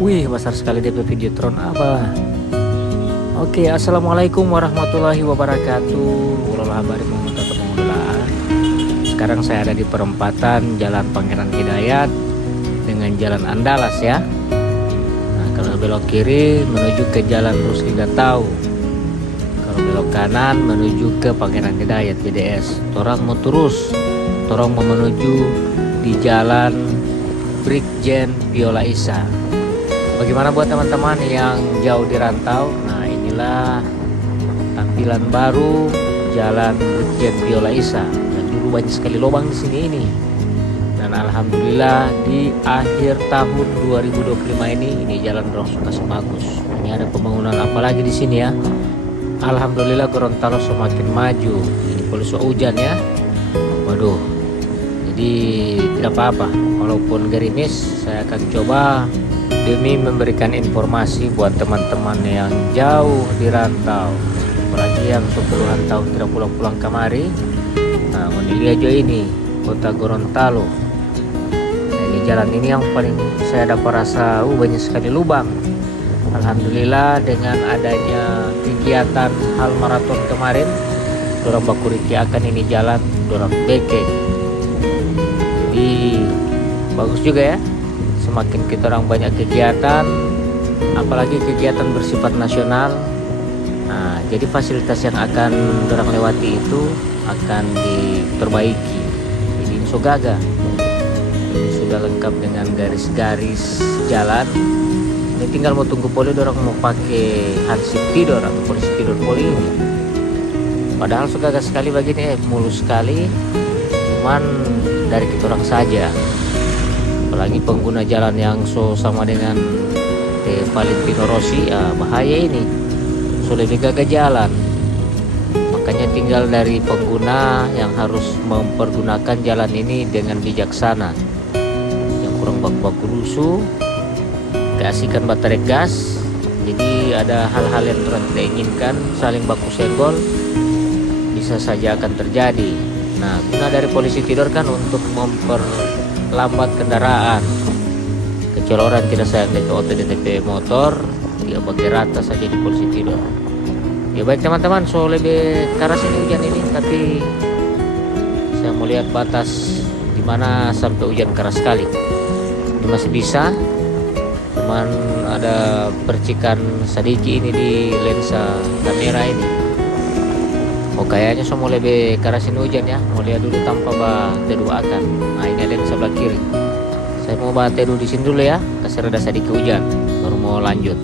Wih, besar sekali DP Videotron apa? Oke, assalamualaikum warahmatullahi wabarakatuh. Ulah habari mau tetap mengulah. Sekarang saya ada di perempatan Jalan Pangeran Hidayat dengan Jalan Andalas ya. Nah, kalau belok kiri menuju ke Jalan Rusli Gatau. Kalau belok kanan menuju ke Pangeran Hidayat JDS. Torang mau menuju di Jalan Brigjen Viola Isa. Bagaimana buat teman-teman yang jauh di rantau? Nah, inilah tampilan baru Jalan Brigjen Viola Isa. Yang dulu banyak sekali lubang di sini ini. Dan alhamdulillah di akhir tahun 2025 ini jalan dorong suka semagus. Ini ada pembangunan apa lagi di sini ya? Alhamdulillah Gorontalo semakin maju. Ini polisi hujan ya. Waduh. Jadi tidak apa-apa. Walaupun gerimis, saya akan coba demi memberikan informasi buat teman-teman yang jauh di rantau, apalagi yang sepuluhan tahun tidak pulang-pulang kemari. Nah, Moniliajo ini kota Gorontalo. Nah, ini jalan ini yang paling saya dapat rasa banyak sekali lubang. Alhamdulillah dengan adanya kegiatan hal maraton kemarin, dorang bakuriki akan ini jalan dorang beke. Jadi bagus juga ya. Semakin kita orang banyak kegiatan, apalagi kegiatan bersifat nasional. Nah, jadi fasilitas yang akan orang lewati itu akan diperbaiki. Jadi ini Sogaga ini sudah lengkap dengan garis-garis jalan. Ini tinggal mau tunggu poli, orang mau pakai hansip tidur atau polisi tidur poli ini. Padahal Sogaga sekali begini mulus sekali, cuman dari kita orang saja. Apalagi pengguna jalan yang sama dengan Valentino Rossi, bahaya ini. So lebih gagal jalan. Makanya tinggal dari pengguna yang harus mempergunakan jalan ini dengan bijaksana. Yang kurang baku-baku lusuh, keasikan baterai gas. Jadi ada hal-hal yang tidak inginkan, saling baku senggol, bisa saja akan terjadi. Nah, guna dari polisi tidur kan untuk memperlambat kendaraan. Kecuali orang tidak sayang DP auto dan DP motor, dia pakai rata saja di polisi tidur. Ya baik teman-teman, so lebih keras ini hujan ini, tapi saya mau lihat batas dimana sampai hujan keras sekali. Ini masih bisa, cuman ada percikan sedikit ini di lensa kamera ini. Oh, kayaknya semua lebih kerasin hujan ya. Mau lihat dulu tanpa teduh akan. Nah, ini ada di sebelah kiri. Saya mau teduh di sini dulu ya. Kasih reda sedikit hujan, baru mau lanjut.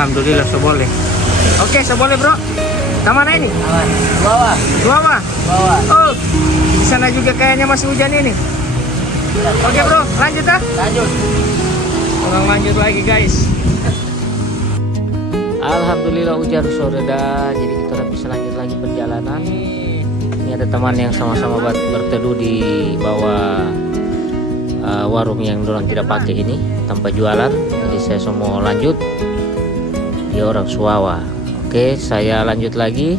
Alhamdulillah seboleh. Oke, seboleh bro. Kemana ini? Bawah. Bawah. Bawah. Oh, di sana juga kayaknya masih hujan ini. Oke bro, lanjut ah. Lanjut. Orang lanjut lagi guys. Alhamdulillah hujan reda, jadi kita bisa lanjut lagi perjalanan. Ini ada teman yang sama-sama berteduh di bawah warung yang dorang tidak pakai ini tanpa jualan. Jadi saya semua lanjut. Dia orang Suawa. Oke, saya lanjut lagi.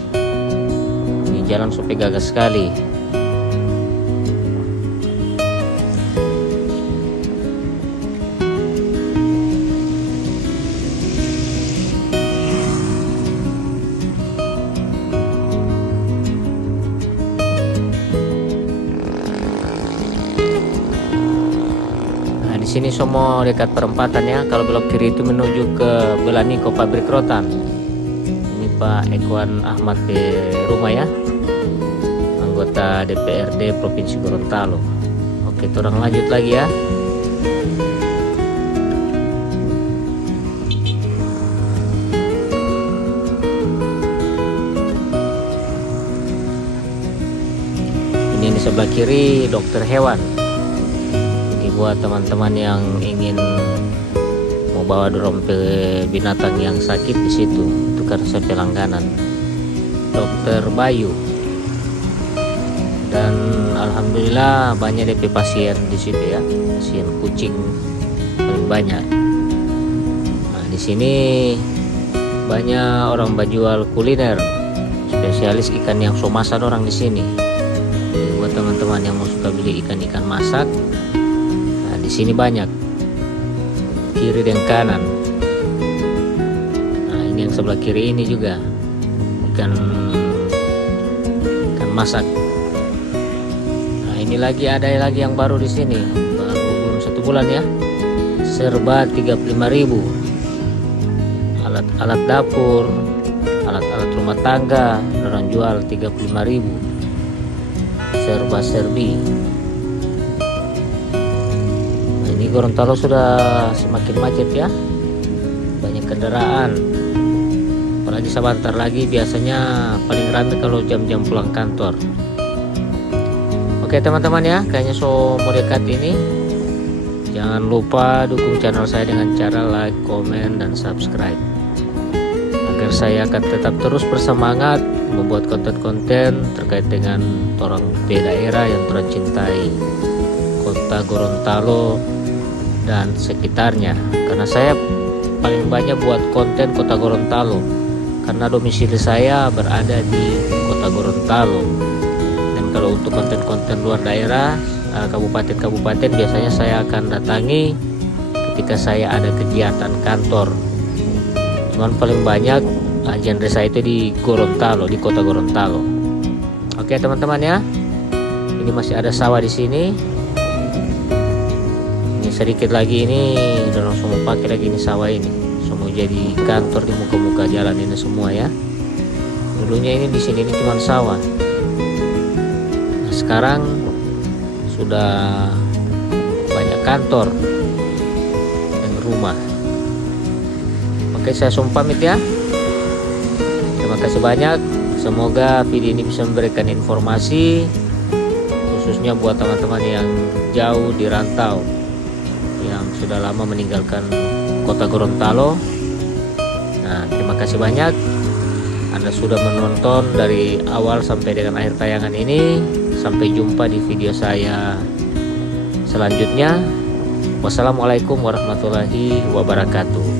Ini jalan sampai gagas sekali. Nah, di sini semua dekat perempatan ya. Kalau belok kiri itu menuju ke Belaniko Pabrik Rotan. Ini Pak Ekuan Ahmad di rumah ya, anggota DPRD Provinsi Gorontalo. Oke, orang lanjut lagi ya. Ini di sebelah kiri dokter hewan. Buat teman-teman yang ingin mau bawa dorong binatang yang sakit di situ, itu karena saya pelangganan. Dokter Bayu. Dan alhamdulillah banyak DP pasien di situ ya, pasien kucing paling banyak. Nah, di sini banyak orang berjual kuliner, spesialis ikan yang somasan orang di sini. Jadi buat teman-teman yang mau suka beli ikan-ikan masak, nah di sini banyak, kiri dan kanan. Nah ini yang sebelah kiri ini juga ikan masak. Ini lagi ada lagi yang baru di sini, baru belum 1 bulan ya. Serba 35.000. Alat dapur, alat-alat rumah tangga, orang jual 35.000. Serba serbi. Nah, ini Gorontalo sudah semakin macet ya. Banyak kendaraan. Apalagi sebentar lagi biasanya paling ramai kalau jam-jam pulang kantor. Oke teman-teman ya, kayaknya mau dekat ini. Jangan lupa dukung channel saya dengan cara like, komen, dan subscribe, agar saya akan tetap terus bersemangat membuat konten-konten terkait dengan orang di daerah yang tercintai kota Gorontalo dan sekitarnya. Karena saya paling banyak buat konten kota Gorontalo, karena domisili saya berada di kota Gorontalo. Kalau untuk konten-konten luar daerah, kabupaten-kabupaten, biasanya saya akan datangi ketika saya ada kegiatan kantor. Cuman paling banyak genre saya itu di Gorontalo, di kota Gorontalo. Oke teman-teman ya, ini masih ada sawah di sini. Ini sedikit lagi ini udah langsung mau pakai lagi ini sawah ini, semua jadi kantor di muka-muka jalan ini semua ya. Dulunya ini di sini ini cuma sawah. Sekarang sudah banyak kantor dan rumah. Oke, saya pamit ya. Terima kasih banyak. Semoga video ini bisa memberikan informasi, khususnya buat teman-teman yang jauh di rantau, yang sudah lama meninggalkan kota Gorontalo. Nah, terima kasih banyak Anda sudah menonton dari awal sampai dengan akhir tayangan ini. Sampai jumpa di video saya selanjutnya. Wassalamualaikum warahmatullahi wabarakatuh.